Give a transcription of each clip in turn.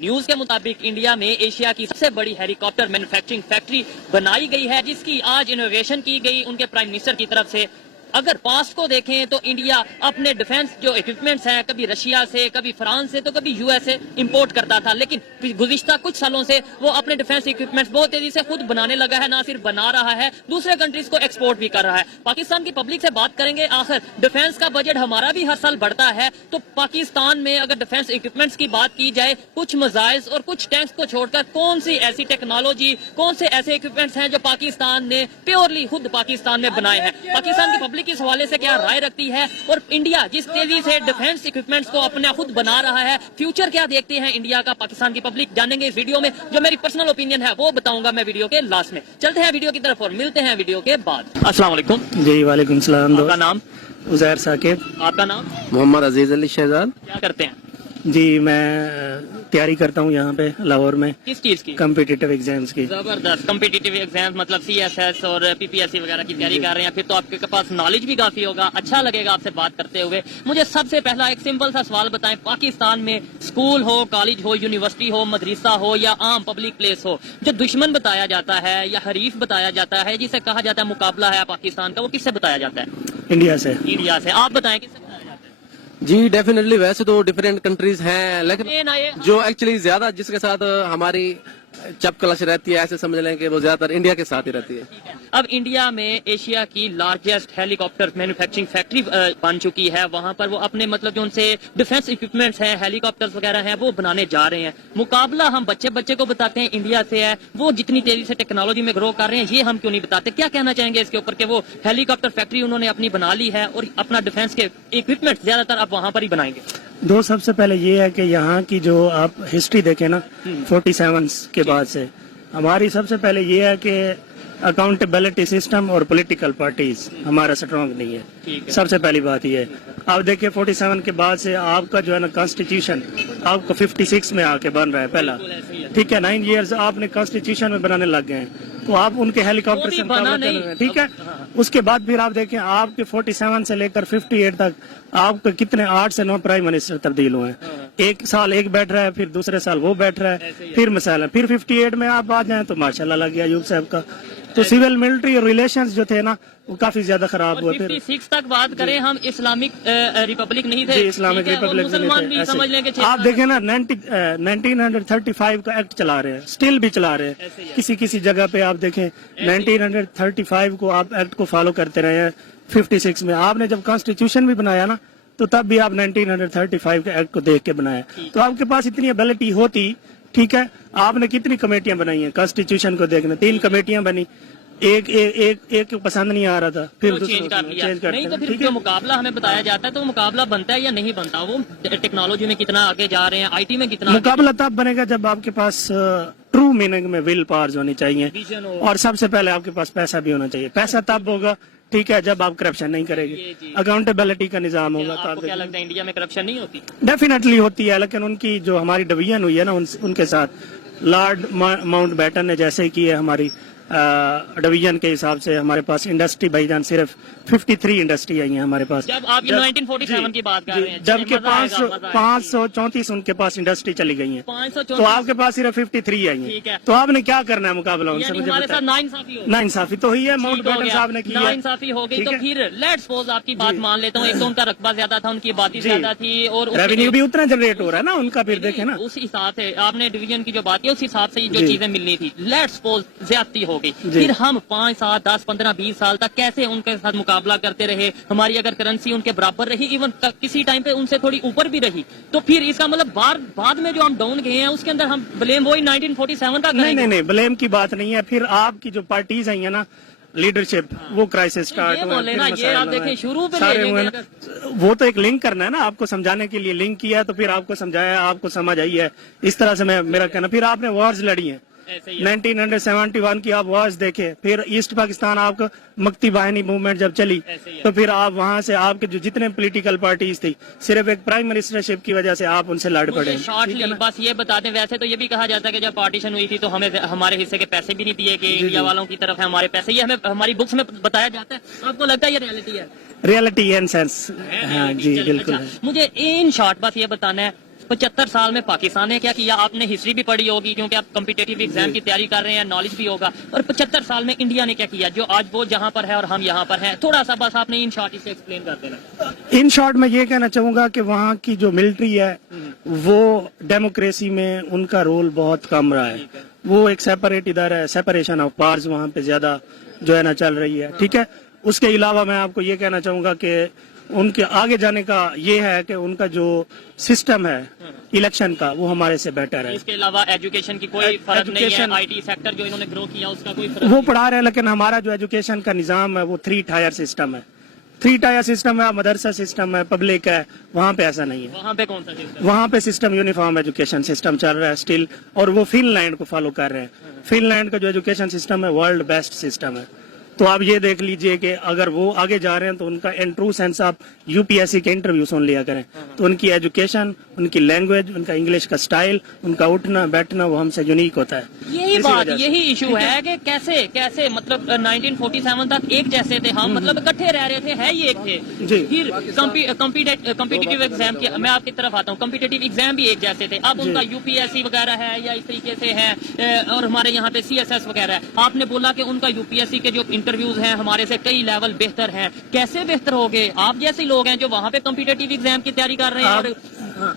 News के मुताबिक India में एशिया की सबसे बड़ी हेलीकॉप्टर मैन्युफैक्चरिंग फैक्ट्री बनाई गई है, जिसकी आज इनोवेशन की गई उनके प्राइम मिनिस्टर की तरफ से। अगर पास्ट को देखें तो इंडिया अपने डिफेंस जो इक्विपमेंट्स हैं कभी रशिया से, कभी फ्रांस से, तो कभी यूएस से इंपोर्ट करता था, लेकिन गुज़िश्ता कुछ सालों से वो अपने डिफेंस इक्विपमेंट्स बहुत तेजी से खुद बनाने लगा है। ना सिर्फ बना रहा है, दूसरे कंट्रीज को एक्सपोर्ट भी कर रहा है। पाकिस्तान की पब्लिक से बात करेंगे, आखिर डिफेंस का बजट हमारा भी हर साल बढ़ता है, तो पाकिस्तान में अगर डिफेंस इक्विपमेंट्स की बात की जाए, कुछ मिसाइल्स और कुछ टैंक्स को छोड़कर कौन सी ऐसी टेक्नोलॉजी, कौन से ऐसे इक्विपमेंट्स हैं जो पाकिस्तान ने प्योरली खुद पाकिस्तान में बनाए हैं? पाकिस्तान की पब्लिक इस हवाले से क्या राय रखती है? और इंडिया जिस तेजी से डिफेंस इक्विपमेंट्स को अपना खुद बना रहा है, फ्यूचर क्या देखते हैं इंडिया का? पाकिस्तान की पब्लिक जानेंगे इस वीडियो में। जो मेरी पर्सनल ओपिनियन है वो बताऊंगा मैं वीडियो के लास्ट में। चलते हैं वीडियो की तरफ और मिलते हैं वीडियो के बाद। अस्सलाम वालेकुम। जी वालेकुम सलाम। आपका नाम? उज़ैर साकिब। आपका नाम? मोहम्मद अजीज अली शहजाद। क्या करते हैं? जी मैं तैयारी करता हूँ यहाँ पे लाहौर में। किस चीज की? कम्पिटिटिव एग्जाम्स की। जबरदस्त। कम्पिटिटिव एग्जाम मतलब सीएसएस और पीपीएससी वगैरह की तैयारी कर रहे हैं, फिर तो आपके पास नॉलेज भी काफी होगा। अच्छा लगेगा आपसे बात करते हुए। मुझे सबसे पहला एक सिंपल सा सवाल बताएं, पाकिस्तान में स्कूल हो, कॉलेज हो, यूनिवर्सिटी हो, मदरसा हो या आम पब्लिक प्लेस हो, जो दुश्मन बताया जाता है या हरीफ बताया जाता है, जिसे कहा जाता है मुकाबला है पाकिस्तान का, वो किससे बताया जाता है? इंडिया से। इंडिया से। आप बताएं किससे बताया जाता है? जी डेफिनेटली, वैसे तो डिफरेंट कंट्रीज हैं, लेकिन जो एक्चुअली ज्यादा जिसके साथ हमारी चपकलश रहती है, ऐसे समझ लें कि वो ज्यादातर इंडिया के साथ ही रहती है। अब इंडिया में एशिया की लार्जेस्ट हेलीकॉप्टर मैन्युफैक्चरिंग फैक्ट्री बन चुकी है। वहां पर वो अपने मतलब जो उनसे डिफेंस इक्विपमेंट्स हैं, हेलीकॉप्टर्स वगैरह हैं, वो बनाने जा रहे हैं। मुकाबला हम बच्चे को बताते हैं इंडिया से है, वो जितनी तेजी से टेक्नोलॉजी में ग्रो कर रहे हैं, ये हम क्यों नहीं बताते? क्या कहना चाहेंगे इसके ऊपर कि वो हेलीकॉप्टर फैक्ट्री उन्होंने अपनी बना ली है और अपना डिफेंस के इक्विपमेंट ज्यादातर आप वहां पर ही बनाएंगे? दो, सबसे पहले ये है कि यहाँ की जो आप हिस्ट्री देखें ना 47 के बाद से, हमारी सबसे पहले ये है कि अकाउंटेबिलिटी सिस्टम और पॉलिटिकल पार्टीज हमारा स्ट्रांग नहीं है। सबसे पहली बात ये है। आप देखिए 47 के बाद से आपका जो है ना कॉन्स्टिट्यूशन आपको 56 में आके बन रहा है पहला, ठीक है। 9 इयर्स आपने कॉन्स्टिट्यूशन में बनाने लग गए हैं, तो आप उनके हेलीकॉप्टर से मुकाबला कर रहे हैं, ठीक है। उसके बाद फिर आप देखें आपके 47 से लेकर 58 तक आपके कितने 8 से 9 प्राइम मिनिस्टर तब्दील हुए हैं। एक साल एक बैठ रहा है, फिर दूसरे साल वो बैठ रहा है, फिर मिसाल है, फिर 58 में आप आ जाएं तो माशाल्लाह लग गया अयूब साहब का। तो सिविल मिलिट्री रिलेशंस जो थे ना वो काफी ज्यादा खराब हुए। 56 तक बात करें हम, इस्लामिक रिपब्लिक नहीं थे, इस्लामिक रिपब्लिक मुसलमान भी समझ लेंगे। आप देखें ना 1935 का एक्ट चला रहे हैं, स्टिल भी चला रहे हैं। किसी किसी जगह पे आप देखें 1935 को आप एक्ट को फॉलो करते रहे हैं। 56 में आपने जब कॉन्स्टिट्यूशन भी बनाया ना, तो तब भी आप 1935 के एक्ट को देख के बनाया। तो आपके पास इतनी एबिलिटी होती, ठीक है। आपने कितनी कमेटियां बनाई हैं कॉन्स्टिट्यूशन को देखने? 3 कमेटियां बनी, एक पसंद नहीं आ रहा था, फिर चेंज कर लिया। नहीं तो फिर जो मुकाबला हमें बताया जाता है, तो मुकाबला बनता है या नहीं बनता? वो टेक्नोलॉजी में कितना आगे जा रहे हैं, आईटी में कितना? मुकाबला तब बनेगा जब आपके पास ट्रू मीनिंग में विल पावर्स होनी चाहिए, और सबसे पहले आपके पास पैसा भी होना चाहिए। पैसा तब होगा, ठीक है, जब आप करप्शन नहीं करेंगे, अकाउंटेबिलिटी का निजाम होगा। तो आपको क्या लगता है इंडिया में करप्शन नहीं होती? डेफिनेटली होती है, लेकिन उनकी जो हमारी डिवीजन हुई है ना उनके साथ लॉर्ड माउंट बैटन ने जैसे की है हमारी डिवीजन के हिसाब से, हमारे पास इंडस्ट्री भाईजान सिर्फ 53 इंडस्ट्री आई है हमारे पास। जब आप 1947 की बात कर रहे हैं, जबकि 534 उनके पास इंडस्ट्री चली गई है, तो आपके पास सिर्फ 53 आई है। तो आपने क्या करना है मुकाबला उनसे? मुझे नाइंसाफी तो हुई है, माउंट बैटन साहब ने की है। नाइंसाफी हो गई तो फिर लेट्स सपोज आपकी बात मान लेता हूँ, एक तो उनका रकबा ज्यादा था, उनकी आबादी ज्यादा थी, और रेवेन्यू भी उतना जनरेट हो रहा है ना उनका। फिर देखे ना उस हिसाब से आपने डिवीजन की जो बात की, उस हिसाब से जो चीजें मिलनी थी, लेट्स सपोज ज्यादती हो गई, फिर हम 5, 7, 10, 15, 20 साल तक कैसे उनके साथ मुकाबला करते रहे? हमारी अगर करेंसी उनके बराबर रही, इवन किसी टाइम पे उनसे थोड़ी ऊपर भी रही, तो फिर इसका मतलब बाद में जो हम डाउन गए हैं उसके अंदर हम ब्लेम वही 1947 का करेंगे? नहीं, ब्लेम की बात नहीं है। फिर आपकी जो पार्टीज आई है ना, लीडरशिप, वो क्राइसिस स्टार्ट हुआ। ये आप देखें शुरू पे वो तो एक लिंक करना है ना, आपको समझाने के लिए लिंक किया, तो फिर आपको समझाया, आपको समझ आई है। इस तरह से मेरा कहना। फिर आपने वॉर्स लड़ी है, 1971 की आप वॉर्स देखे, फिर ईस्ट पाकिस्तान आपको मक्ती वाहिनी मूवमेंट जब चली, तो फिर आप वहां से आपके जो जितने पॉलिटिकल पार्टीज थी, सिर्फ एक प्राइम मिनिस्टरशिप की वजह से आप उनसे लड़ पड़े। बस ये बता दें, वैसे तो ये भी कहा जाता है कि जब पार्टीशन हुई थी तो हमें हमारे हिस्से के पैसे भी नहीं दिए कि इंडिया वालों की तरफ है हमारे पैसे, ये हमें हमारी बुक्स में बताया जाता है। आपको लगता है ये रियलिटी है? रियलिटी इन सेंस, हाँ जी बिल्कुल। मुझे इन शॉर्ट बस ये बताना है, 75 साल में पाकिस्तान ने क्या किया, आपने हिस्ट्री भी पढ़ी होगी क्योंकि आप कम्पिटेटिव एग्जाम की तैयारी कर रहे हैं, नॉलेज भी होगा। और 75 साल में इंडिया ने क्या किया जो आज वो जहां पर है और हम यहाँ पर हैं, थोड़ा सा बस आपने इन शॉर्ट इसे एक्सप्लेन कर देना। इन शॉर्ट मैं ये कहना चाहूंगा कि वहाँ की जो मिलिट्री है वो डेमोक्रेसी में उनका रोल बहुत कम रहा है। वो एक सेपरेट इधर है, सेपरेशन ऑफ पावर्स वहाँ पे ज्यादा जो है ना चल रही है, ठीक है। उसके अलावा मैं आपको ये कहना चाहूंगा कि उनके आगे जाने का ये है कि उनका जो सिस्टम है इलेक्शन का वो हमारे से बेटर है। इसके अलावा एजुकेशन की कोई फर्क नहीं है, एजुकेशन- आईटी सेक्टर जो इन्होंने ग्रो किया उसका कोई फर्क वो पढ़ा रहे हैं, लेकिन हमारा जो एजुकेशन का निजाम है वो 3 टायर सिस्टम है। 3 टायर सिस्टम है, मदरसा सिस्टम है, पब्लिक है, वहाँ पे ऐसा नहीं है। वहाँ पे कौन सा सिस्टम? वहाँ पे सिस्टम यूनिफॉर्म एजुकेशन सिस्टम चल रहा है स्टिल, और वो फिनलैंड को फॉलो कर रहे हैं। फिनलैंड का जो एजुकेशन सिस्टम है वर्ल्ड बेस्ट सिस्टम है। तो आप ये देख लीजिए कि अगर वो आगे जा रहे हैं तो उनका इन ट्रू सेंस आप यूपीएससी के इंटरव्यू सुन लिया करें, तो उनकी एजुकेशन, उनकी लैंग्वेज, उनका इंग्लिश का स्टाइल, उनका उठना बैठना वो हमसे यूनिक होता है। यही इसी बात, वजह से। यही इशू है कि कैसे कैसे मतलब 1947 तक एक जैसे थे हम, मतलब इकट्ठे रह रहे थे, है ये एक थे। जी। फिर कॉम्पिटिटिव एग्जाम की मैं आपकी तरफ आता हूँ, कॉम्पिटिटिव एग्जाम भी एक जैसे थे। अब उनका यूपीएससी वगैरह है या इस तरीके से है, और हमारे यहाँ पे सीएसएस वगैरह है। आपने बोला कि उनका यूपीएससी के जो इंटरव्यूज हैं हमारे से कई लेवल बेहतर हैं। कैसे बेहतर हो गए? आप जैसे लोग हैं जो वहाँ पे कॉम्पिटिटिव एग्जाम की तैयारी कर रहे हैं। और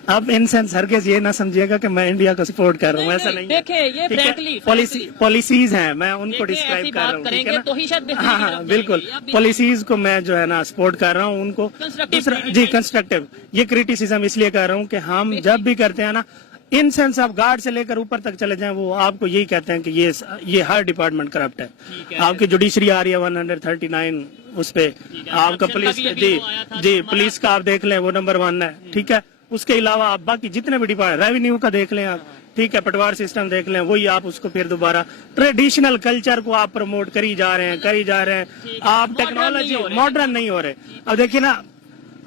अब इन सेंस हरगिज ये ना समझिएगा कि मैं इंडिया को सपोर्ट कर रहा हूँ, ऐसा नहीं है। देखें ये ठीक है? फ्रैंकली पॉलिसीज हैं, मैं उनको देखें, डिस्क्राइब ऐसी कर रहा बात हूँ, ठीक है करेंगे ना? तो ही शायद बेहतरी हाँ की हाँ तरफ बिल्कुल, जाएंगे। आप पॉलिसीज को मैं जो है ना सपोर्ट कर रहा हूँ उनको। Constructive दूसरा criticism। जी कंस्ट्रक्टिव, ये क्रिटिसिज्म इसलिए कर रहा हूँ कि हम जब भी करते हैं ना, इन सेंस आप गार्ड से लेकर ऊपर तक चले जाएं, वो आपको यही कहते हैं कि ये हर डिपार्टमेंट करप्ट है। आपकी जुडिशरी आ रही है 139 उस पे, आपका Election पुलिस का भी अभी जी वो आया था, जी हमारा- पुलिस का आप देख लें वो नंबर 1 है, ठीक है। उसके अलावा आप बाकी जितने भी डिपार्टमेंट, रेवेन्यू का देख लें आप, ठीक है, पटवार सिस्टम देख लें, वही आप उसको फिर दोबारा ट्रेडिशनल कल्चर को आप प्रमोट करी जा रहे हैं। आप टेक्नोलॉजी मॉडर्न नहीं हो रहे। अब देखिए ना,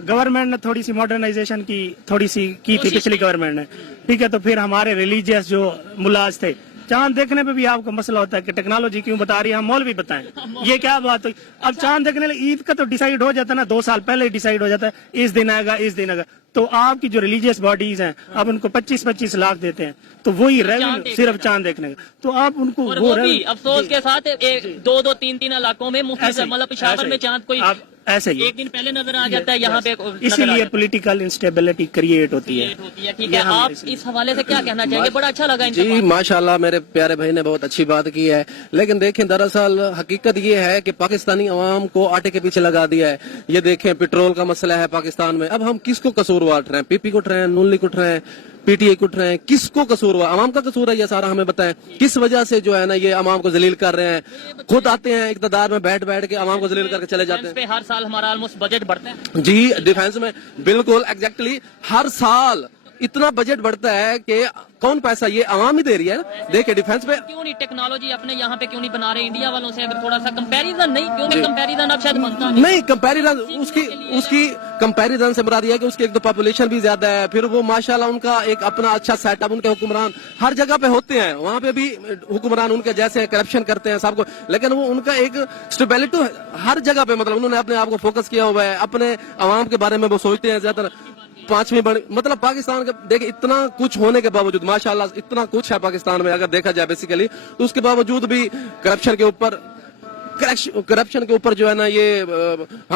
गवर्नमेंट ने थोड़ी सी मॉडर्नाइजेशन की थोड़ी सी की थी पिछली गवर्नमेंट ने, ठीक है। तो फिर हमारे रिलीजियस जो मुलाज थे, चांद देखने पे भी आपको मसला होता है कि टेक्नोलॉजी क्यों बता रही है, हम मौलवी बताएं, ये क्या बात हुई। अब चांद देखने लगे, ईद का तो डिसाइड हो जाता है ना, 2 साल पहले डिसाइड हो जाता है, इस दिन आएगा। तो आपकी जो रिलीजियस बॉडीज हैं, आप उनको 25-25 लाख देते हैं, तो वही रेवेन्यू सिर्फ चांद देखने का, तो आप उनको और वो भी revenue- अफसोस के साथ 2-2, 3-3 इलाकों में मुफ्त ऐसे ही, मतलब पिशावर ऐसे में ही। चांद कोई आप ऐसे ही एक दिन पहले नजर आ जाता है, यहाँ पे नजर आ इसीलिए जाता है। पॉलिटिकल इंस्टेबिलिटी क्रिएट होती है। लेट होती है, ठीक है। आप इस हवाले से क्या कहना चाहेंगे? बड़ा अच्छा लगा इनसे जी बात। माशाल्लाह, मेरे प्यारे भाई ने बहुत अच्छी बात की है। लेकिन देखें, दरअसल हकीकत ये है कि पाकिस्तानी अवाम को आटे के पीछे लगा दिया है। ये देखें, पेट्रोल का मसला है पाकिस्तान में। अब हम किसको कसूरवार उठ रहे हैं? पीपी को उठ रहे हैं, नून लीग को उठ रहे हैं, पीटीआई को उठ रहे हैं? किसको कसूरवार? अवाम का कसूर है ये सारा, हमें बताएं। किस वजह से जो है ना ये अवाम को जलील कर रहे हैं? खुद आते हैं इक़्तिदार में, बैठ बैठ के अवाम को जलील करके चले जाते हैं। पे हर साल हमारा ऑलमोस्ट बजट बढ़ता है। जी, डिफेंस में बिल्कुल एग्जैक्टली हर साल इतना बजट बढ़ता है कि कौन पैसा, ये आवाम ही दे रही है। देखिए डिफेंस पे क्यों नहीं टेक्नोलॉजी अपने यहाँ पे क्यों नहीं बना रहे इंडिया वालों से? अगर थोड़ा सा कंपैरिजन नहीं, क्योंकि कंपैरिजन अब शायद बनता नहीं, कंपैरिजन उसकी कंपैरिजन से मुराद ये है कि उसकी एक तो पॉपुलेशन भी ज्यादा है, फिर वो माशाल्लाह उनका एक अपना अच्छा सेटअप, उनके हुक्मरान हर जगह पे होते हैं, वहाँ पे भी हुक्मरान उनके जैसे करप्शन करते हैं सबको, लेकिन वो उनका एक स्टेबिलिटी हर जगह पे, मतलब उन्होंने अपने आप को फोकस किया हुआ है, अपने अवाम के बारे में वो सोचते हैं ज्यादातर। 5वीं बड़ी मतलब पाकिस्तान का देखिए, इतना कुछ होने के बावजूद माशाल्लाह इतना कुछ है पाकिस्तान में अगर देखा जाए बेसिकली, तो उसके बावजूद भी करप्शन के ऊपर जो है ना ये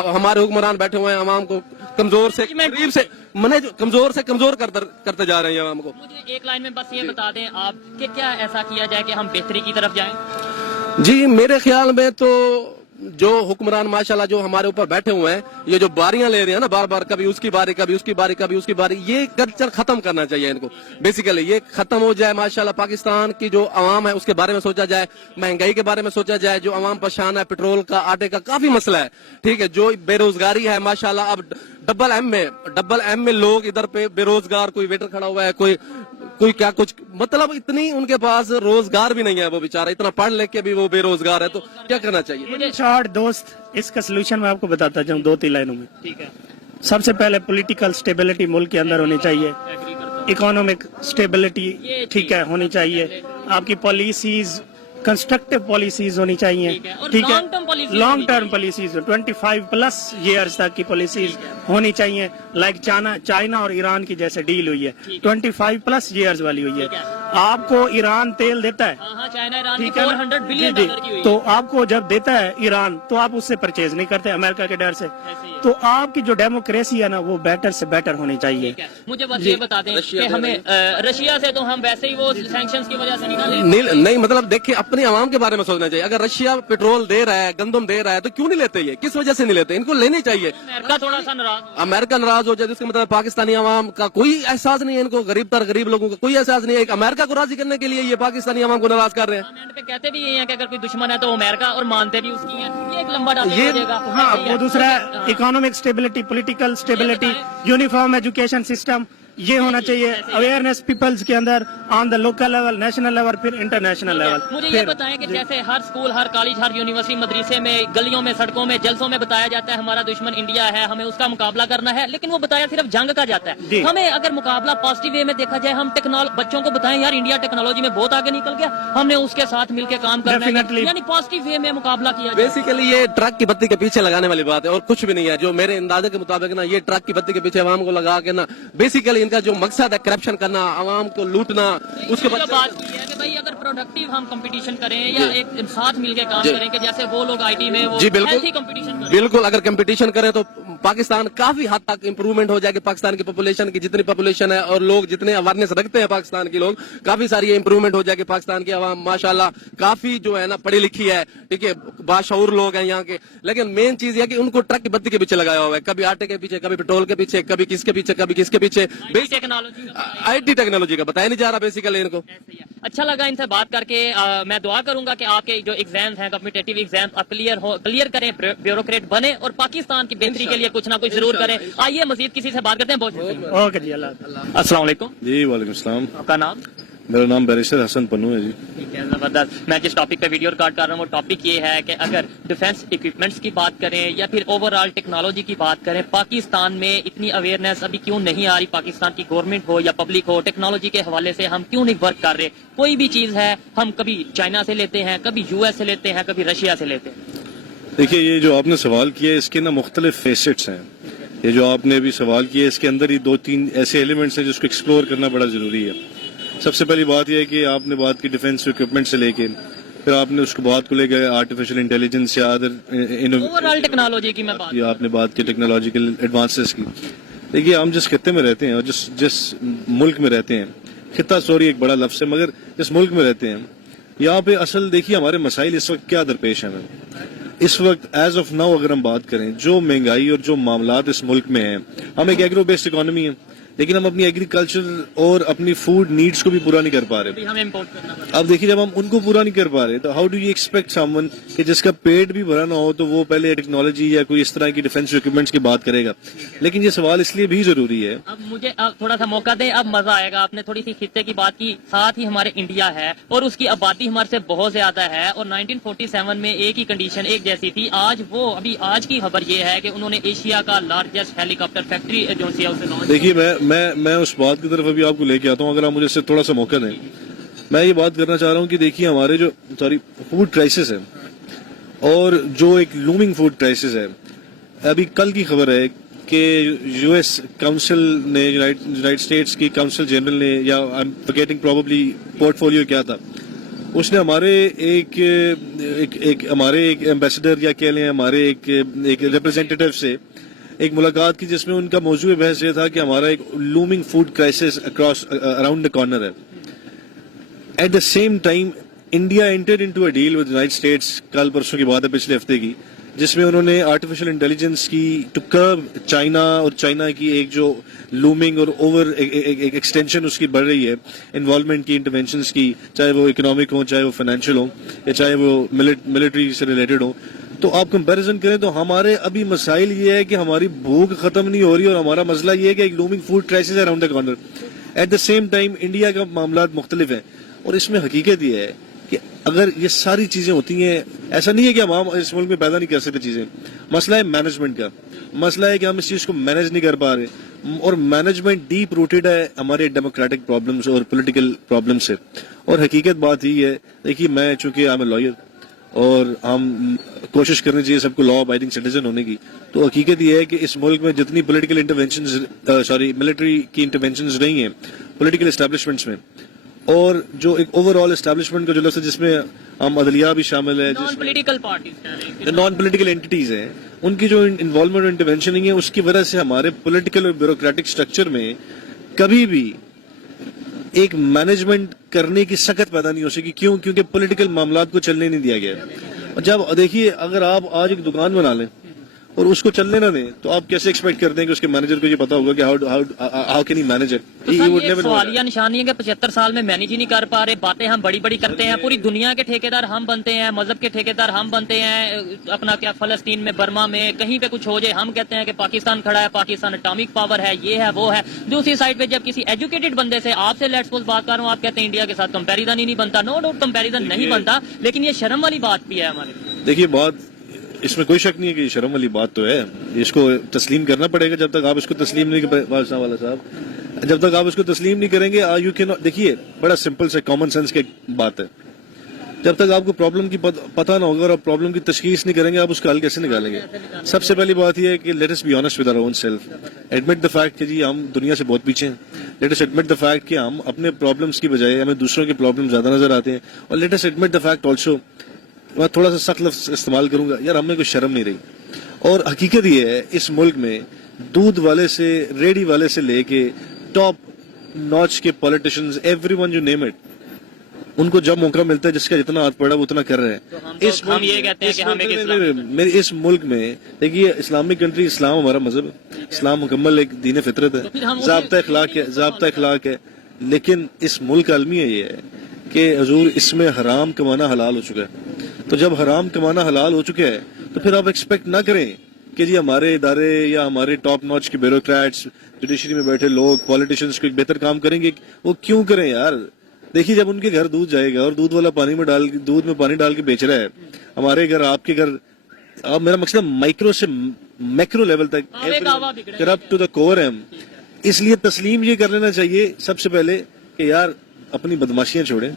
हमारे हुक्मरान बैठे हुए हैं, अवाम को कमजोर से गरीब से कमजोर से कमजोर करते जा रहे हैं अवाम को। मुझे एक लाइन में बस ये बता दें आप कि क्या ऐसा किया जाए कि हम बेहतरी की तरफ जाएं? जी मेरे ख्याल में तो जो हुक्मरान माशाल्लाह जो हमारे ऊपर बैठे हुए हैं, ये जो बारियां ले रहे हैं ना बार बार, कभी उसकी बारी कभी उसकी बारी कभी उसकी बारी, ये कल्चर खत्म करना चाहिए इनको। बेसिकली ये खत्म हो जाए, माशाल्लाह पाकिस्तान की जो आवाम है उसके बारे में सोचा जाए, महंगाई के बारे में सोचा जाए, जो आवाम परेशान है, पेट्रोल का, आटे का काफी मसला है, ठीक है, जो बेरोजगारी है माशाल्लाह अब डबल एम में लोग इधर पे बेरोजगार, कोई वेटर खड़ा हुआ है, कोई क्या कुछ, मतलब इतनी उनके पास रोजगार भी नहीं है, वो बेचारा इतना पढ़ लिख के भी वो बेरोजगार है, तो क्या करना चाहिए? शॉर्ट दोस्त, इसका सोल्यूशन मैं आपको बताता जाऊं 2-3 लाइनों में। ठीक है, सबसे पहले पॉलिटिकल स्टेबिलिटी मुल्क के अंदर होनी चाहिए, एग्री करता हूं। इकोनॉमिक स्टेबिलिटी ठीक है होनी चाहिए, आपकी पॉलिसीज कंस्ट्रक्टिव पॉलिसीज होनी चाहिए, ठीक है, और ठीक है, long term policies लॉन्ग होनी टर्म पॉलिसीज 25+ ईयर्स तक की पॉलिसीज होनी चाहिए, लाइक चाइना और ईरान की जैसे डील हुई है 25+ ईयर्स वाली हुई है। ठीक है। आपको ईरान तेल देता है, हाँ हाँ, चाइना ईरान की ठीक है ना? 400 बिलियन जी, डॉलर की हुई तो है। आपको जब देता है ईरान तो आप उससे परचेज नहीं करते अमेरिका के डर से, ऐसे ही है। तो आपकी जो डेमोक्रेसी है ना वो बेटर से बेटर होनी चाहिए। ठीक है, मुझे बस ये बता दें कि हमें रशिया से तो हम वैसे ही वो सैंक्शंस की वजह से निकाले। नहीं मतलब देखिए अपने आवाम के बारे में सोचना चाहिए। अगर रशिया पेट्रोल दे रहा है, गंदम दे रहा है, तो क्यों नहीं लेते? ये किस वजह से नहीं लेते? इनको लेनी चाहिए। अमेरिका थोड़ा सा नाराज हो। अमेरिका नाराज हो जाए तो इसका मतलब पाकिस्तानी आवाम का कोई एहसास नहीं है, इनको गरीब लोगों का कोई एहसास नहीं है। एक अमेरिका को राजी करने के लिए ये पाकिस्तानी आवाम को नाराज कर रहे हैं। हम एंड पे कहते भी यही हैं कि अगर कोई दुश्मन है तो अमेरिका, और मानते भी उसकी हैं। ये एक लंबा डाल ये हो जाएगा। हाँ, ऐसे ही वो है। दूसरा हाँ। इकोनॉमिक स्टेबिलिटी, पॉलिटिकल स्टेबिलिटी, बताएं। यूनिफॉर्म एजुकेशन सिस्टम, ये होना चाहिए। अवेयरनेस पीपल्स के अंदर on the local level, national level, फिर इंटरनेशनल लेवल। मुझे ये बताएं कि जैसे हर स्कूल, हर कॉलेज, हर यूनिवर्सिटी, मदरसे में, गलियों में, सड़कों में, जलसों में बताया जाता है हमारा दुश्मन इंडिया है, हमें उसका मुकाबला करना है, लेकिन वो बताया सिर्फ जंग का जाता जी। है। हमें अगर मुकाबला पॉजिटिव वे में देखा जाए, हम बच्चों को बताएं यार इंडिया टेक्नोलॉजी में बहुत आगे निकल गया, हमने उसके साथ मिलकर काम करना है, Definitely। यानी पॉजिटिव वे में मुकाबला किया जाए। बेसिकली ये ट्रक की बत्ती के पीछे लगाने वाली बात है और कुछ भी नहीं है। जो मेरे अंदाजे के मुताबिक ना ये ट्रक की बत्ती के पीछे आवाम को लगा के ना बेसिकली इनका जो मकसद है करप्शन करना, आवाम को लूटना, उसके जो बाद बात की है कि भाई अगर प्रोडक्टिव हम कंपटीशन करें या जी। एक साथ मिलकर काम जी। करें कि जैसे वो लोग आईटी में वो जी, बिल्कुल। हेल्थी कंपटीशन करें। बिल्कुल अगर कंपटीशन करें तो पाकिस्तान काफी हद तक इंप्रूवमेंट हो जाएगी। पाकिस्तान की पॉपुलेशन की जितनी पॉपुलेशन है और लोग जितने अवेयरनेस रखते हैं पाकिस्तान के लोग, काफी सारी इंप्रूवमेंट हो जाएगी। पाकिस्तान की आवाम माशाल्लाह काफी जो है ना पढ़ी लिखी है, ठीक है, बाशऊर लोग हैं यहाँ के। लेकिन मेन चीज ये है कि उनको ट्रक की बत्ती के पीछे लगाया हुआ है, कभी आटे के पीछे, कभी पेट्रोल के पीछे, कभी किसके पीछे, कभी किसके पीछे। टेक्नोलॉजी आईटी टेक्नोलॉजी का बताया नहीं जा रहा बेसिकली इनको। ऐसे ही है। अच्छा लगा इनसे बात करके। मैं दुआ करूंगा कि आपके जो एग्जाम्स हैं, कॉम्पिटेटिव एग्जाम्स, आप क्लियर करें, ब्यूरोक्रेट बने और पाकिस्तान की बेहतरी के लिए कुछ ना कुछ जरूर करें। आइए मजीद किसी से बात करते हैं। बहुत शुक्रिया। ओके जी, अल्लाह। अस्सलाम वालेकुम। जी वालेकुम सलाम। आपका नाम? मेरा नाम बैरिस्टर हसन पन्नू है जी। ठीक है, जबरदस्त। मैं जिस टॉपिक पे वीडियो रिकॉर्ड कर रहा हूँ वो टॉपिक ये है कि अगर डिफेंस इक्विपमेंट्स की बात करें या फिर ओवरऑल टेक्नोलॉजी की बात करें, पाकिस्तान में इतनी अवेयरनेस अभी क्यों नहीं आ रही? पाकिस्तान की गवर्नमेंट हो या पब्लिक हो, टेक्नोलॉजी के हवाले से हम क्यों नहीं वर्क कर रहे? कोई भी चीज है हम कभी चाइना से लेते हैं, कभी यूएस से लेते हैं, कभी रशिया से लेते हैं। देखिए ये जो आपने सवाल किया है इसके ना मुख्तलिफ फेसेट्स हैं। ये जो आपने अभी सवाल किया है इसके अंदर ही 2-3 ऐसे एलिमेंट्स हैं जिसको एक्सप्लोर करना बड़ा जरूरी है। सबसे पहली बात यह है कि आपने बात की डिफेंस इक्विपमेंट से लेके, फिर आपने उसको बात को लेकर आर्टिफिशियल इंटेलिजेंस या अदर ओवरऑल टेक्नोलॉजी की मैं बात या आपने बात की टेक्नोलॉजिकल एडवांसेस की। देखिए हम जिस खत्ते में रहते हैं और जिस मुल्क में रहते हैं, खिता सॉरी एक बड़ा लफ्ज़ है, मगर जिस मुल्क में रहते हैं यहाँ पे असल देखिए हमारे मसाइल इस वक्त क्या दरपेश हैं। इस वक्त एज ऑफ नाउ अगर हम बात करें, जो महंगाई और जो मामलात इस मुल्क में हैं, हम एक एग्रो बेस्ड इकोनॉमी है, लेकिन हम अपनी एग्रीकल्चर और अपनी फूड नीड्स को भी पूरा नहीं कर पा रहे। हमें इम्पोर्ट करना पड़ता अब देखिए जब हम उनको पूरा नहीं कर पा रहे तो how do you expect someone कि जिसका पेट भी भरा ना हो तो वो पहले टेक्नोलॉजी या कोई इस तरह की डिफेंस इक्विपमेंट्स की बात करेगा। लेकिन ये सवाल इसलिए भी जरूरी है। अब मुझे अब थोड़ा सा मौका दें, अब मजा आएगा। आपने थोड़ी सी खित्ते की बात की, साथ ही हमारे इंडिया है और उसकी आबादी हमारे से बहुत ज्यादा है और 1947 में एक ही कंडीशन एक जैसी थी। आज वो अभी आज की खबर ये है कि उन्होंने एशिया का लार्जेस्ट हेलीकॉप्टर फैक्ट्री जो सी है उसे लॉन्च। देखिए मैं उस बात की तरफ अभी आपको लेके आता हूँ, अगर आप मुझे इससे थोड़ा सा मौका दें। मैं ये बात करना चाह रहा हूँ कि देखिए हमारे जो फूड क्राइसिस है और जो एक लूमिंग फूड क्राइसिस है, अभी कल की खबर है कि यूएस काउंसिल ने, यूनाइटेड स्टेट्स की काउंसिल जनरल ने, या I am forgetting probably portfolio क्या था, उसने हमारे एक एम्बेसडर या कह लें हमारे एक रिप्रेजेंटेटिव से एक मुलाकात की जिसमें उनका मौजूद बहस ये था कि हमारा एक looming food crisis across around the corner है। At the same time India entered into a deal with United States, कल परसों की बात है पिछले हफ्ते की, जिसमें उन्होंने आर्टिफिशियल इंटेलिजेंस की टू कर्ब चाइना और चाइना की एक जो लूमिंग और ओवर एक एक्सटेंशन उसकी बढ़ रही है, इन्वॉल्वमेंट की, इंटरवेंशंस की, चाहे वो इकोनॉमिक हो, चाहे वो फाइनेंशियल हो, या चाहे वो मिलिट्री से रिलेटेड हो। तो आप कंपैरिजन करें तो हमारे अभी मसाइल ये है कि हमारी भूख खत्म नहीं हो रही और हमारा मसला ये है कि एक लूमिंग फूड क्राइसिस है around the corner. Eight the same time India का मामला मुख्तलिफ है और इसमें हकीकत ये है कि अगर ये सारी चीजें होती हैं, ऐसा नहीं है कि हम इस मुल्क में पैदा नहीं कर सकते चीजें, मसला है मैनेजमेंट का, मसला है कि हम इस चीज को मैनेज नहीं कर पा रहे और मैनेजमेंट डीप रूटेड है हमारे डेमोक्रेटिक प्रॉब्लम्स और पॉलिटिकल प्रॉब्लम से। اور حقیقت بات یہی ہے، دیکھیے میں چونکہ آئی ایم اے لائر اور ہم کوشش کرنی چاہیے سب کو لا ابائڈنگ سٹیزن ہونے کی، تو حقیقت یہ ہے کہ اس ملک میں جتنی پولیٹیکل انٹرونشنز ملٹری کی انٹرونشنز رہی ہیں پولیٹیکل اسٹیبلشمنٹس میں، اور جو ایک اوور آل اسٹیبلشمنٹ کا جو لفظ ہے جس میں ہم عدلیہ بھی شامل ہے، non political parties non political entities ہیں، ان کی جو انوالومنٹ اور انٹرونشن ہے اس کی وجہ سے ہمارے پولیٹیکل اور بیوروکریٹک اسٹرکچر میں کبھی بھی ایک مینجمنٹ کرنے کی سخت پیدا نہیں ہو سکی. کیوں؟ کیونکہ پولیٹیکل معاملات کو چلنے نہیں دیا گیا. جب دیکھیے اگر آپ آج ایک دکان بنا لیں اور اس کو چلنے نہ دیں تو آپ کیسے ایکسپیکٹ کرتے ہیں کہ اس کے مینیجر کو یہ پتا ہوگا کہ how can he manage it. سوالیہ نشانی ہے کہ 75 سال میں مینیج ہی نہیں کر پا رہے. باتیں ہم بڑی بڑی کرتے ہیں, پوری دنیا کے ٹھیکیدار ہم بنتے ہیں, مذہب کے ٹھیکیدار ہم بنتے ہیں. اپنا کیا فلسطین میں, برما میں, کہیں پہ کچھ ہو جائے ہم کہتے ہیں کہ پاکستان کھڑا ہے, پاکستان اٹامک پاور ہے, یہ ہے وہ ہے. دوسری سائڈ پہ جب کسی ایجوکیٹڈ بندے سے آپ سے لیٹس سپوز بات کر رہا ہوں, آپ کہتے ہیں انڈیا کے ساتھ کمپیریزن ہی نہیں بنتا. نو ڈاؤٹ کمپیریزن نہیں بنتا, لیکن یہ شرم والی بات بھی ہے ہمارے. دیکھیے بات اس میں کوئی شک نہیں ہے کہ یہ شرم والی بات تو ہے, اس کو تسلیم کرنا پڑے گا. جب تک آپ اس کو تسلیم نہیں والا صاحب, جب تک آپ اس کو تسلیم نہیں کریں گے یو کین. دیکھیے بڑا سمپل سے کامن سینس کی بات ہے, جب تک آپ کو پرابلم کی پتہ نہ ہوگا اور آپ پرابلم کی تشخیص نہیں کریں گے آپ اس کا حل کیسے نکالیں گے. سب سے پہلی بات یہ ہے کہ let us be honest with our own self, admit the fact کہ جی ہم دنیا سے بہت پیچھے ہیں. Let us admit the fact کہ ہم اپنے پرابلمس کی بجائے ہمیں دوسروں کے پرابلم زیادہ نظر آتے ہیں. اور let us admit the fact also, میں تھوڑا سا سخت لفظ استعمال کروں گا, یار ہمیں کوئی شرم نہیں رہی. اور حقیقت یہ ہے اس ملک میں دودھ والے سے ریڑھی والے سے لے کے ٹاپ ناچ کے politicians, every one you name it, ان کو جب موقع ملتا ہے جس کا جتنا ہاتھ پڑا وہ اتنا کر رہے ہیں. میرے اس ملک میں دیکھیے اسلامک کنٹری, اسلام ہمارا مذہب ہے, اسلام مکمل ایک دین فطرت ہے, ضابطہ اخلاق ہے. لیکن اس ملک کا المیہ یہ ہے کہ حضور اس میں حرام کمانا حلال ہو چکا ہے. تو جب حرام کمانا حلال ہو چکا ہے تو پھر آپ ایکسپیکٹ نہ کریں کہ جی ہمارے ادارے یا ہمارے ٹاپ ناچ کے بیوروکریٹس, جوڈیشری میں بیٹھے لوگ, پولیٹیشینز کو ایک بہتر کام کریں گے. وہ کیوں کریں یار؟ دیکھیے جب ان کے گھر دودھ جائے گا اور دودھ والا دودھ میں پانی ڈال کے بیچ رہا ہے, ہمارے گھر, آپ کے گھر, آپ, میرا مقصد مائکرو سے میکرو لیول تک کرپٹ ٹو دا کور ہے. اس لیے تسلیم یہ کر لینا چاہیے سب سے پہلے کہ یار اپنی بدماشیاں چھوڑیں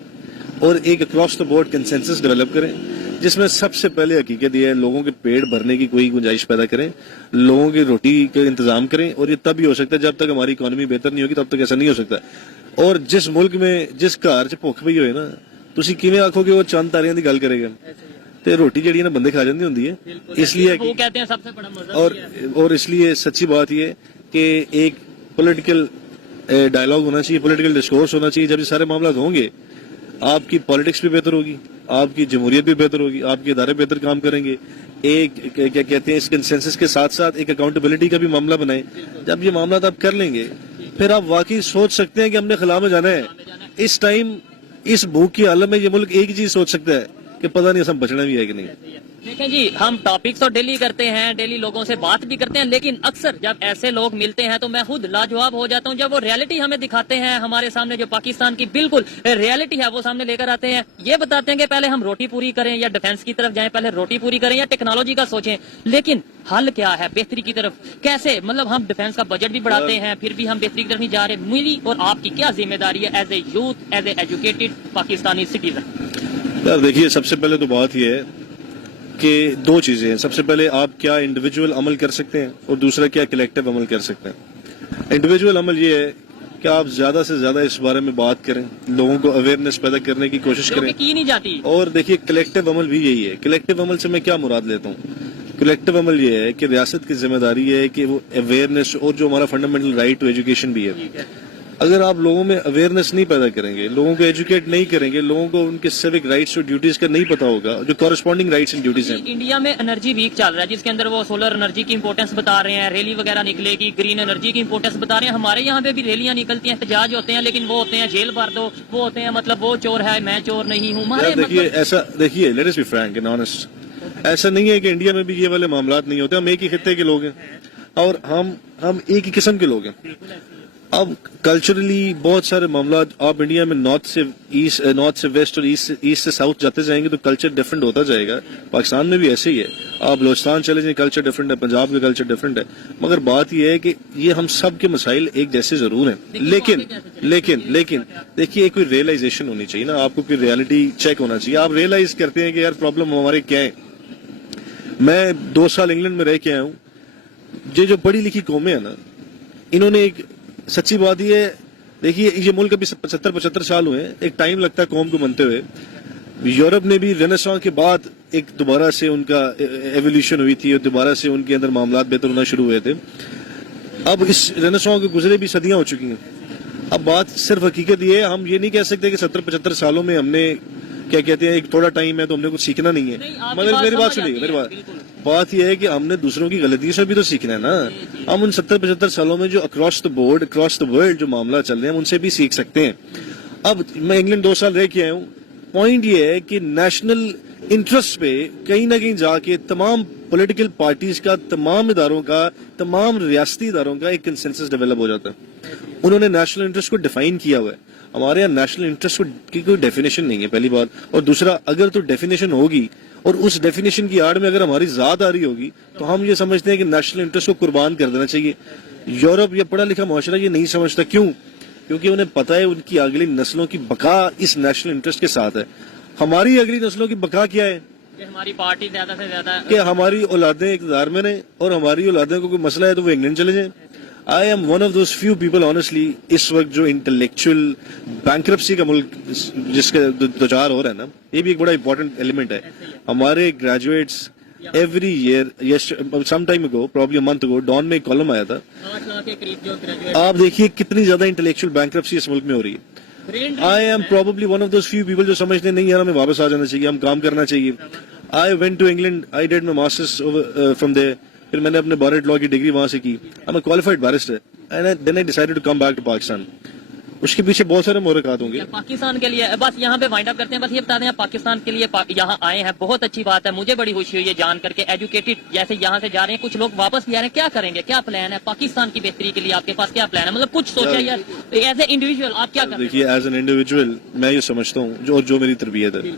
اور ایک across the board consensus develop کریں, جس میں سب سے پہلے حقیقت یہ ہے لوگوں کے پیٹ بھرنے کی کوئی گنجائش پیدا کریں, لوگوں کی روٹی کا انتظام کریں. اور یہ تب ہی ہو سکتا ہے جب تک ہماری اکانومی بہتر نہیں ہوگی, تب تک ایسا نہیں ہو سکتا. اور جس ملک میں جس گھر چ بھوک پئی ہوئے نا, تسی کیویں آکھو گے وہ چند تاریاں دی گل کرے گا, تے روٹی جڑی ہے نا بندے کھا جاندی ہوندی ہے. اس لیے وہ کہتے ہیں سب سے بڑا مذہب, اور اس لیے سچی بات یہ ہے کہ ایک پولیٹیکل ڈائلاگ ہونا چاہیے, پولیٹیکل ڈسکورس ہونا چاہیے. جب یہ سارے معاملات ہوں گے آپ کی پالیٹکس بھی بہتر ہوگی, آپ کی جمہوریت بھی بہتر ہوگی, آپ کے ادارے بہتر کام کریں گے. ایک کیا کہتے ہیں اس کنسنسس کے ساتھ ساتھ ایک اکاؤنٹیبلٹی کا بھی معاملہ بنائیں. جب یہ معاملات آپ کر لیں گے پھر آپ واقعی سوچ سکتے ہیں کہ ہم نے خلا میں جانا ہے. اس ٹائم اس بھوک کی عالم میں یہ ملک ایک چیز سوچ سکتا ہے کہ پتہ نہیں ہم بچنا بھی ہے کہ نہیں. دیکھیں جی, ہم ٹاپکس تو ڈیلی کرتے ہیں, ڈیلی لوگوں سے بات بھی کرتے ہیں, لیکن اکثر جب ایسے لوگ ملتے ہیں تو میں خود لاجواب ہو جاتا ہوں جب وہ ریالٹی ہمیں دکھاتے ہیں. ہمارے سامنے جو پاکستان کی بالکل ریالٹی ہے وہ سامنے لے کر آتے ہیں. یہ بتاتے ہیں کہ پہلے ہم روٹی پوری کریں یا ڈیفنس کی طرف جائیں, پہلے روٹی پوری کریں یا ٹیکنالوجی کا سوچیں. لیکن حل کیا ہے بہتری کی طرف کیسے؟ مطلب ہم ڈیفنس کا بجٹ بھی بڑھاتے ہیں پھر بھی ہم بہتری کی طرف نہیں جا رہے. میری اور آپ کی کیا ذمہ داری ہے as a youth, as a educated Pakistani citizen? یار دیکھیے سب سے پہلے تو بات یہ ہے کہ دو چیزیں ہیں. سب سے پہلے آپ کیا انڈیویجول عمل کر سکتے ہیں اور دوسرا کیا کلیکٹیو عمل کر سکتے ہیں. انڈیویجول عمل یہ ہے کہ آپ زیادہ سے زیادہ اس بارے میں بات کریں, لوگوں کو اویئرنیس پیدا کرنے کی کوشش کریں, کی نہیں جاتی. اور دیکھیے کلیکٹیو عمل بھی یہی ہے. کلیکٹیو عمل سے میں کیا مراد لیتا ہوں؟ کلیکٹیو عمل یہ ہے کہ ریاست کی ذمہ داری ہے کہ وہ اویئرنیس, اور جو ہمارا فنڈامنٹل رائٹ ٹو ایجوکیشن بھی ہے, اگر آپ لوگوں میں اویئرنیس نہیں پیدا کریں گے, لوگوں کو ایجوکیٹ نہیں کریں گے, لوگوں کو ان کے سیوک رائٹس اور ڈیوٹیز کا نہیں پتا ہوگا, جو کورسپونڈنگ رائٹس اینڈ ڈیوٹیز ہیں. انڈیا میں انرجی ویک چل رہا ہے جس کے اندر وہ سولر انرجی کی امپورٹنس بتا رہے ہیں, ریلی وغیرہ نکلے گی, گرین انرجی کی امپورٹنس بتا رہے ہیں. ہمارے یہاں پہ بھی ریلیاں نکلتی ہیں, احتجاج ہوتے ہیں, لیکن وہ ہوتے ہیں جیل بھر دو, وہ ہوتے ہیں مطلب وہ چور ہے میں چور نہیں ہوں. دیکھیے ایسا, دیکھیے let us be frank and honest, ایسا نہیں ہے کہ انڈیا میں بھی یہ والے معاملات نہیں ہوتے. ہم ایک ہی خطے کے لوگ ہیں اور ہم ایک ہی قسم کے لوگ ہیں. اب کلچرلی بہت سارے معاملات, آپ انڈیا میں نارتھ سے ویسٹ اور ایسٹ سے ساؤتھ جاتے جائیں گے تو کلچر ڈفرینٹ ہوتا جائے گا. پاکستان میں بھی ایسے ہی ہے. آپ بلوچستان چلے جائیں کلچر ڈفرینٹ ہے, پنجاب کا کلچر ڈفرینٹ ہے, مگر بات یہ ہے کہ یہ ہم سب کے مسائل ایک جیسے ضرور ہیں, لیکن دیکھیے کوئی ریئلائزیشن ہونی چاہیے نا, آپ کو کوئی ریالٹی چیک ہونا چاہیے. آپ ریئلائز کرتے ہیں کہ یار پرابلم ہمارے کیا ہے. میں 2 سال انگلینڈ میں رہ کے آیا ہوں, یہ جو پڑھی لکھی قومیں ہیں نا, انہوں نے ایک سچی بات یہ ہے, دیکھیے یہ ملک ابھی 75 سال ہوئے ہیں, ایک ٹائم لگتا ہے قوم کو بنتے ہوئے. یورپ نے بھی رینیسانس کے بعد ایک دوبارہ سے ان کا ایولیوشن ہوئی تھی اور دوبارہ سے ان کے اندر معاملات بہتر ہونا شروع ہوئے تھے. اب اس رینیسانس کے گزرے بھی صدیاں ہو چکی ہیں. اب بات صرف حقیقت یہ ہے, ہم یہ نہیں کہہ سکتے کہ 70-75 سالوں میں ہم نے کیا کہتے ہیں ایک تھوڑا ٹائم ہے تو ہم نے کچھ سیکھنا نہیں ہے. مگر میری بات سنیے, میری بات یہ ہے کہ ہم نے دوسروں کی غلطیوں سے بھی تو سیکھنا ہے نا. ہم ان 70-75 سالوں میں جو across the board across the world جو معاملہ چل رہے ہیں ہم ان سے بھی سیکھ سکتے ہیں. اب میں انگلینڈ 2 سال رہ کے آیا ہوں, پوائنٹ یہ ہے کہ نیشنل انٹرسٹ پہ کہیں نہ کہیں جا کے تمام پولیٹیکل پارٹیز کا, تمام اداروں کا, تمام ریاستی اداروں کا ایک کنسنسس ڈیولپ ہو جاتا ہے. انہوں نے نیشنل انٹرسٹ کو ڈیفائن کیا ہوا ہے. ہمارے یہاں نیشنل انٹرسٹ کی کوئی ڈیفینیشن نہیں ہے, پہلی بات. اور دوسرا, اگر تو ڈیفینیشن ہوگی اور اس ڈیفینیشن کی آڑ میں اگر ہماری ذات آ رہی ہوگی تو ہم یہ سمجھتے ہیں کہ نیشنل انٹرسٹ کو قربان کر دینا چاہیے. یورپ یہ پڑھا لکھا معاشرہ یہ نہیں سمجھتا. کیوں؟ کیونکہ انہیں پتہ ہے ان کی اگلی نسلوں کی بقا اس نیشنل انٹرسٹ کے ساتھ ہے. ہماری اگلی نسلوں کی بقا کیا ہے کہ ہماری پارٹی زیادہ سے زیادہ, کہ ہماری اولادیں اقتدار میں رہیں اور ہماری اولادیں کو کوئی مسئلہ ہے تو وہ انگلینڈ چلے جائیں. I am one of those few people honestly اس وقت جو انٹلیکچوئل بینکرپسی کا ملک جس کے دوچار ہو رہا ہے نا, یہ بھی ایک بڑا امپورٹنٹ ایلیمنٹ ہے. ہمارے graduates every year some time ago probably month ago Dawn میں ایک کالم آیا تھا, 8 لاکھ کے قریب جو گریجویٹ, آپ دیکھیے کتنی زیادہ انٹلیکچوئل بینکرپسی اس ملک میں ہو رہی ہے. I am probably one of those few people جو سمجھتے ہیں نہیں یار ہمیں واپس آ جانا چاہیے, ہم کام کرنا چاہیے. I went to England, I did my masters from there. پھر میں نے اپنے بارڈ لاء کی ڈگری وہاں سے کی. I'm a qualified barrister and then I decided to come back to Pakistan. اس کے پیچھے بہت سارے محرکات ہوں گے. پاکستان کے لیے بس یہاں پہ وائنڈ اپ کرتے ہیں. بس یہ بتا دیں آپ پاکستان کے لیے یہاں آئے ہیں, بہت اچھی بات ہے, مجھے بڑی خوشی ہوئی ہے جان کر کے. ایجوکیٹڈ جیسے یہاں سے جا رہے ہیں, کچھ لوگ واپس بھی آ رہے ہیں. کیا کریں گے, کیا پلان ہے پاکستان کی بہتری کے لیے, آپ کے پاس کیا پلان ہے, مطلب کچھ سوچا یا ایز اے انڈیویجول آپ کیا کریں؟ دیکھیے ایز این انڈیویجول میں یہ سمجھتا ہوں جو میری تربیت ہے,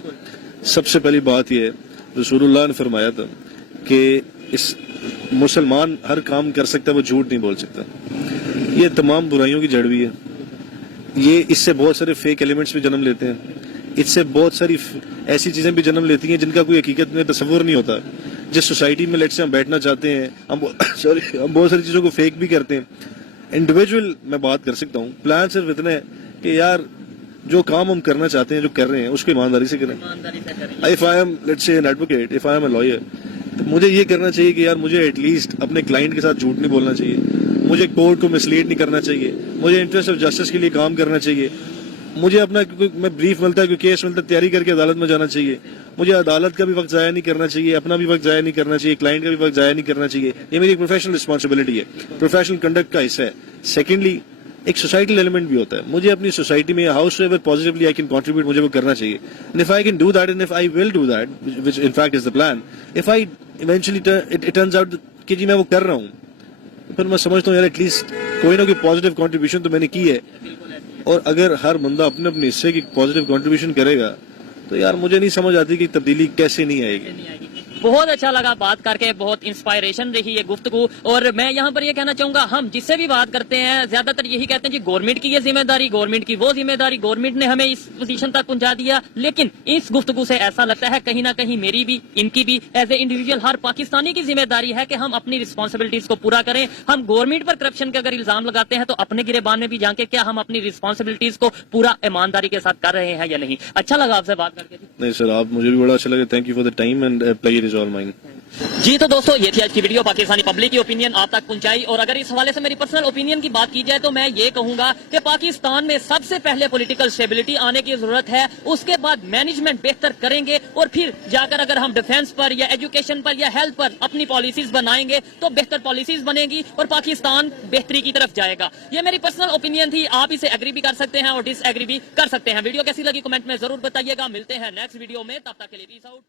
سب سے پہلی بات یہ ہے رسول اللہ نے فرمایا تھا کہ اس مسلمان ہر کام کر سکتا ہے, وہ جھوٹ نہیں بول سکتا. یہ تمام برائیوں کی جڑ بھی ہے. یہ اس سے بہت سارے فیک ایلیمنٹس بھی جنم لیتے ہیں, اس سے بہت ساری ایسی چیزیں بھی جنم لیتی ہیں جن کا کوئی حقیقت میں تصور نہیں ہوتا. جس سوسائٹی میں لیٹ سے ہم بیٹھنا چاہتے ہیں, ہم بہت ساری چیزوں کو فیک بھی کرتے ہیں. انڈیویجول میں بات کر سکتا ہوں, پلان صرف اتنا ہے کہ یار جو کام ہم کرنا چاہتے ہیں, جو کر رہے ہیں, اس کو ایمانداری سے کریں. If I am let's say an advocate, if I am a lawyer, تو مجھے یہ کرنا چاہیے کہ یار مجھے ایٹ لیسٹ اپنے کلائنٹ کے ساتھ جھوٹ نہیں بولنا چاہیے, مجھے کورٹ کو مسلیڈ نہیں کرنا چاہیے, مجھے انٹرسٹ آف جسٹس کے لیے کام کرنا چاہیے, مجھے اپنا میں بریف ملتا ہے, کوئی کیس ملتا ہے, تیاری کر کے عدالت میں جانا چاہیے, مجھے عدالت کا بھی وقت ضائع نہیں کرنا چاہیے, اپنا بھی وقت ضائع نہیں کرنا چاہیے, کلائنٹ کا بھی وقت ضائع نہیں کرنا چاہیے. یہ میری پروفیشنل رسپانسبلٹی ہے, پروفیشنل کنڈکٹ کا حصہ ہے. سیکنڈلی ایک سوسائٹل ایلیمنٹ بھی ہوتا ہے. مجھے اپنی سوسائٹی میں house ever positively I can contribute, مجھے وہ کرنا چاہیے. And if I can do that and if I will do that, which in fact is the plan, if I eventually it turns out کہ جی میں وہ کر رہا ہوں, پھر میں سمجھتا ہوں یار ایٹ لیسٹ کوئی نہ کوئی پازیٹیو کنٹریبیوشن تو میں نے کی ہے. اور اگر ہر بندہ اپنے اپنے حصے کی پازیٹیو کنٹریبیوشن کرے گا تو یار مجھے نہیں سمجھ آتی کہ تبدیلی کیسے نہیں آئے گی. بہت اچھا لگا بات کر کے, بہت انسپائریشن رہی یہ گفتگو. اور میں یہاں پر یہ کہنا چاہوں گا, ہم جس سے بھی بات کرتے ہیں زیادہ تر یہی کہتے ہیں جی گورنمنٹ کی یہ ذمہ داری, گورنمنٹ کی وہ ذمہ داری, گورنمنٹ نے ہمیں اس پوزیشن تک پہنچا دیا. لیکن اس گفتگو سے ایسا لگتا ہے کہیں نہ کہیں میری بھی, ان کی بھی, ایز اے انڈیویجول ہر پاکستانی کی ذمہ داری ہے کہ ہم اپنی رسپانسبلٹیز کو پورا کریں. ہم گورنمنٹ پر کرپشن کے اگر الزام لگاتے ہیں تو اپنے گریبان میں بھی جان کے کیا ہم اپنی رسپانسبلٹیز کو پورا ایمانداری کے ساتھ کر رہے ہیں یا نہیں. اچھا لگا آپ سے بات کر کے. نہیں سر, آپ مجھے بھی بڑا اچھا لگا. Thank you for the time and pleasure is all mine. جی تو دوستو یہ تھی آج کی ویڈیو, پاکستانی پبلک کی اوپینین آپ تک پہنچائی. اور اگر اس حوالے سے میری پرسنل اوپینین کی بات کی جائے تو میں یہ کہوں گا کہ پاکستان میں سب سے پہلے پولیٹیکل اسٹیبلٹی آنے کی ضرورت ہے, اس کے بعد مینجمنٹ بہتر کریں گے, اور پھر جا کر اگر ہم ڈیفینس پر یا ایجوکیشن پر یا ہیلتھ پر اپنی پالیسیز بنائیں گے تو بہتر پالیسیز بنے گی اور پاکستان بہتری کی طرف جائے گا. یہ میری پرسنل اوپینین تھی, آپ اسے ایگری بھی کر سکتے ہیں اور ڈس ایگری بھی کر سکتے ہیں. ویڈیو کیسی لگی کمنٹ میں ضرور بتائیے گا. ملتے ہیں نیکسٹ ویڈیو میں, تب تک کے لیے پیس آؤٹ.